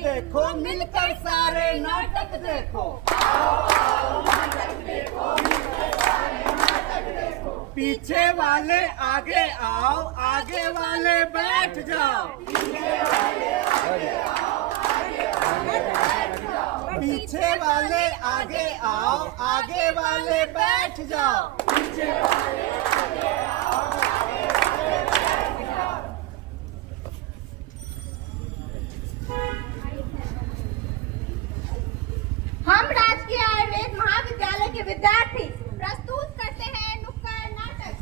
देखो, मिलकर सारे नाटक देखो। पीछे वाले आगे आओ, आगे वाले बैठ जाओ। पीछे वाले आगे आओ, आगे वाले बैठ जाओ। हम राजकीय आयुर्वेद महाविद्यालय के विद्यार्थी प्रस्तुत करते हैं नुक्कड़ नाटक,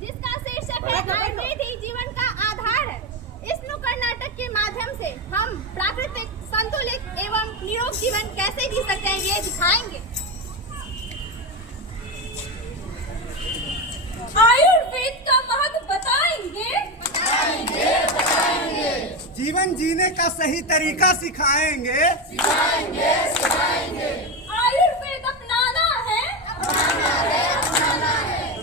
जिसका शीर्षक है आयुर्वेद ही जीवन का आधार है। इस नुक्कड़ नाटक के माध्यम से हम प्राकृतिक, संतुलित एवं निरोग जीवन कैसे जी सकते हैं ये दिखाएंगे। आयुर्वेद का महत्व बताएंगे। जीवन जीने का सही तरीका सिखाएंगे। आयुर्वेद अपनाना है।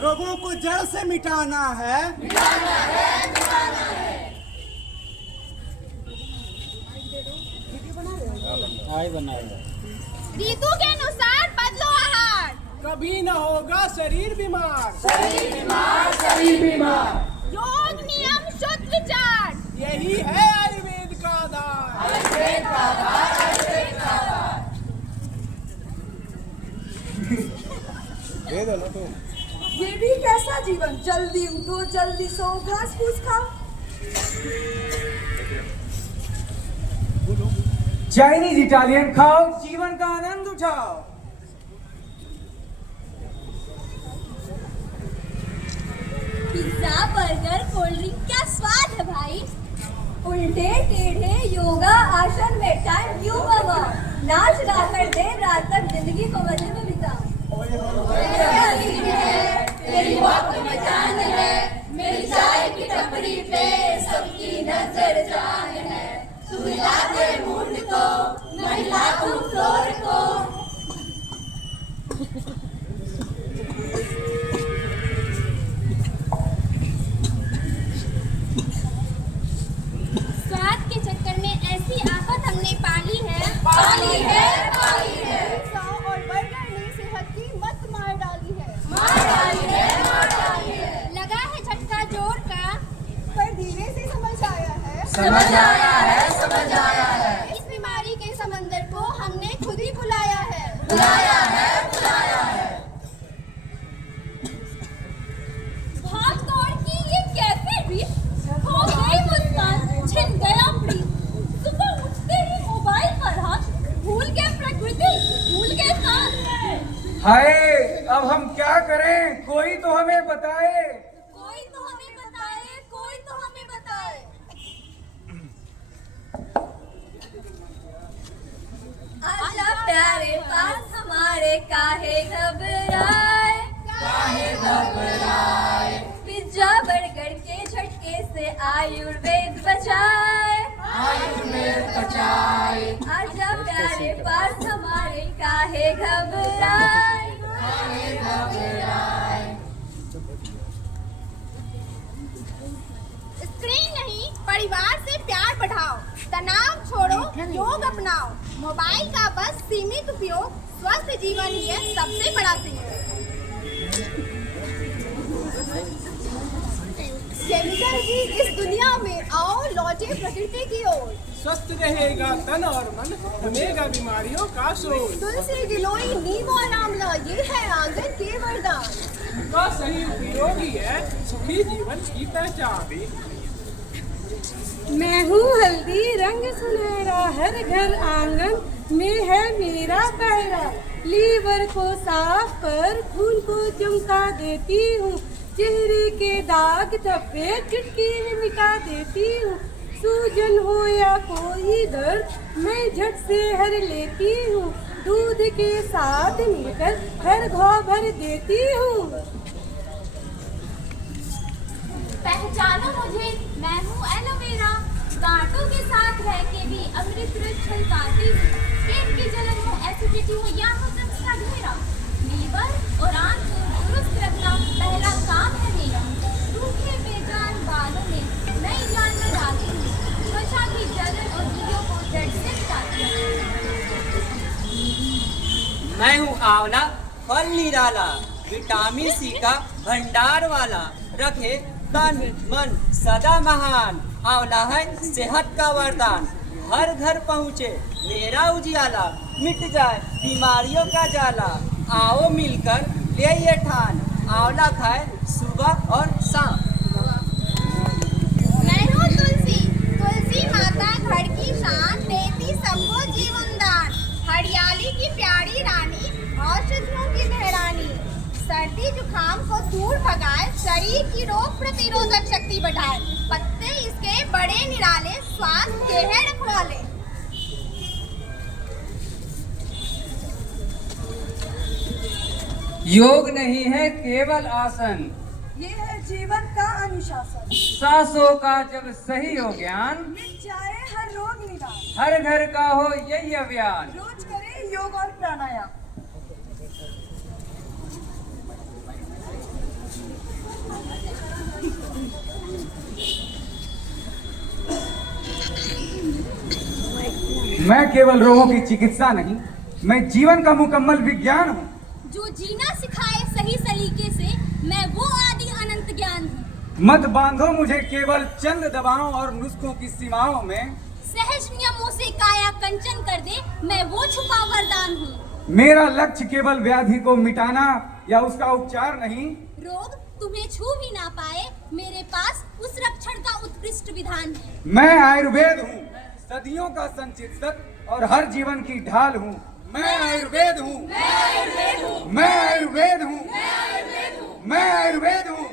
रोगों को जड़ से मिटाना है। ऋतु के अनुसार बदलो आहार, कभी न होगा शरीर बीमार। योग नियम शुद्ध विचार, यही है आयुर्वेद का आधार। ये भी कैसा जीवन, जल्दी उठो जल्दी सो, घास फूस खाओ। चाइनीज इटालियन खाओ, जीवन का आनंद उठाओ। पिज्जा, बर्गर, कोल्ड ड्रिंक, क्या स्वाद है भाई। उल्टे टेढ़े योगा आसन में टाइम क्यों गवा, नाच गा कर देर रात तक जिंदगी को मजे में बिताओ। तेरी वक्त में जान है, मेरी चाय की टपरी पे सबकी नजर जान है। तू हिला दे मूड को, मैं हिला दूं फ्लोर को। स्वाद के चक्कर में ऐसी आफत हमने पाली है। 100 और बर्गर ने सेहत की मत मार डाली है। लगा है झटका जोर का, पर धीरे से समझ आया है। इस बीमारी के समंदर को हमने खुद ही बुलाया है। भाग दौड़ की ये कैसे रीत, हो गई मुस्कान, छिन गया प्रीत। सुबह उठते ही मोबाइल पर हाथ, भूल गए प्रकृति, भूल गए सांस। हाय, अब हम क्या करें, कोई तो हमें बताए। कोई तो हमें बताए, कोई तो हमें बताए। आजा प्यारे पास हमारे, काहे घबराए। पिज्जा बर्गर के झटके से आयुर्वेद बचाए। आजा प्यारे पास हमारे, काहे घबराए। स्क्रीन नहीं, परिवार से प्यार बढ़ाओ, तनाव छोड़ो, योग अपनाओ। मोबाइल का बस सीमित उपयोग, स्वस्थ जीवन ही है सबसे बड़ा सिंह। केमिकल की इस दुनिया में आओ, लौटे प्रकृति की ओर। स्वस्थ रहेगा तन और मन, थमेगा बीमारियों का शोर। तुलसी गिलोई नीम और आंवला, ये है आंगन के वरदान। का सही उपयोगी है सुखी जीवन की पहचान। मैं हूँ हल्दी रंग सुनहरा, हर घर आंगन में है मेरा पहरा। लीवर को साफ कर खून को चमका देती हूँ, चेहरे के दाग धब्बे चुटकी में मिटा देती हूँ। सूजन हो या कोई दर्द मैं झट से हर लेती हूँ, दूध के साथ मिलकर हर घाव भर देती हूँ। पहचानो मुझे, मैं हूँ एलोवेरा, कांटों के साथ रह के भी अमृत रस छलकाती हूँ। पेट की जलन हो, एसिडिटी हो या हो सबका घेरा, लीवर और आंत को दुरुस्त रखना पहला काम है मेरा। सूखे बेजान बालों में नई जान में डालती हूँ, त्वचा की जलन और कीड़ों को जड़ मैं हूँ आंवला, फल निराला, विटामिन सी का भंडार वाला, रखे तन मन सदा महान। आंवला है सेहत का वरदान, हर घर पहुँचे मेरा उजियाला, मिट जाए बीमारियों का जाला। आओ मिलकर ले ये ठान, आंवला खाए सुबह और शाम। मैं हूँ तुलसी, तुलसी माता घर की शान, देती सबको जीवन दान। हरियाली की प्यारी रानी, औषधियों की महरानी, सर्दी जुकाम को दूर भगाए, शरीर की रोग प्रतिरोधक शक्ति बढ़ाए। पत्ते इसके बड़े निराले, स्वास्थ्य के है रखवाले। योग नहीं है केवल आसन, ये है जीवन का अनुशासन। सांसों का जब सही हो ज्ञान, मिट जाए हर रोग निदान। हर घर का हो यही अभियान। रोज करें योग और प्राणायाम। मैं केवल रोगों की चिकित्सा नहीं, मैं जीवन का मुकम्मल विज्ञान हूँ। जो जीना सिखाए सही सलीके से, मैं वो आदि अनंत ज्ञान हूँ। मत बांधो मुझे केवल चंद दवाओं और नुस्खों की सीमाओं में, सहज नियमों से काया कंचन कर दे, मैं वो छुपा वरदान हूँ। मेरा लक्ष्य केवल व्याधि को मिटाना या उसका उपचार नहीं। रोग तुम्हें छू भी ना पाए, मेरे पास उस रक्षण का उत्कृष्ट विधान है। मैं आयुर्वेद हूँ, सदियों का संचित और हर जीवन की ढाल हूँ। मैं आयुर्वेद हूँ, मैं आयुर्वेद हूँ, मैं आयुर्वेद हूँ, मैं आयुर्वेद हूँ।